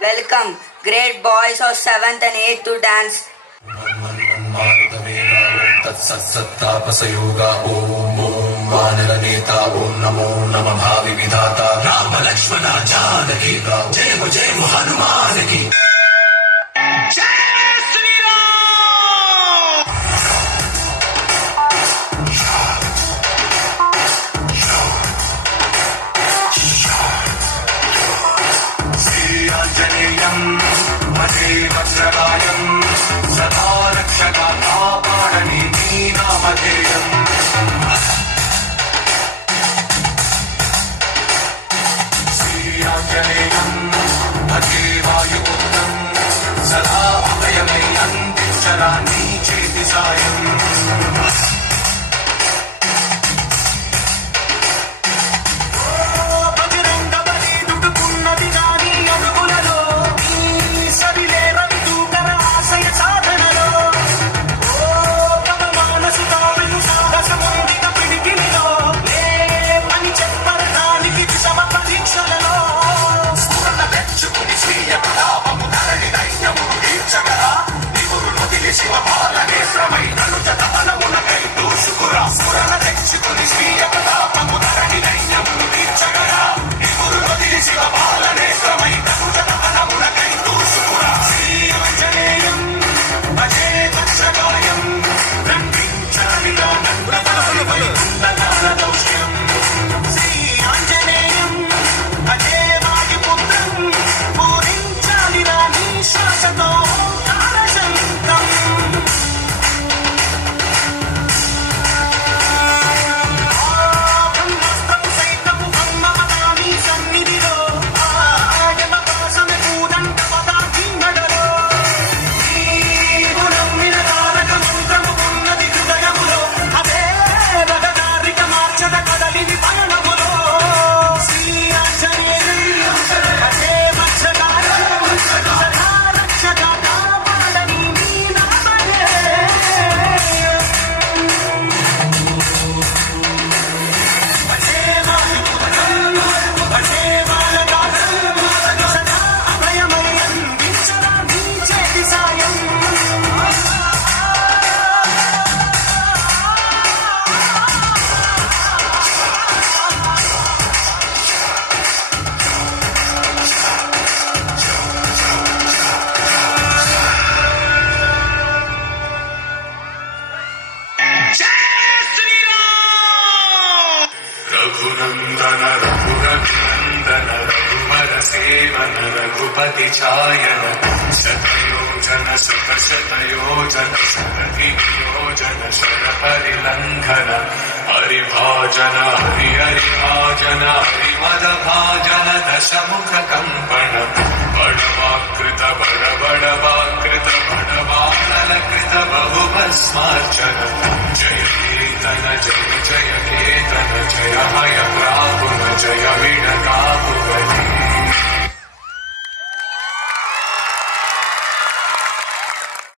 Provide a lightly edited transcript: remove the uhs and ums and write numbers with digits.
Welcome, great boys of 7th and 8th to dance. तत्सत्तापसयोगा Om Om वानरनेता ओम नमो नमः भावि विधाता राम लक्ष्मण जानकी जय हो हनुमान की जय श्री राम। श्री आंजनेयं भजे वज्रकायं सदा रक्षकापाणि नामधेयम्। श्रीआञ्जनेयं भजे वायुपुत्रं सदा अभयमय्यं चरामि चेति सायम्। रघुनंदन रघुरघुनंदन रघुवर सेवन रघुपति छायन शतयोजन शतशतयोजन शरदियोजन शरपरिलंघन हरिभाजन हरिभाजन हरिमदभाजन दशमुख कंपन बड़वाकृत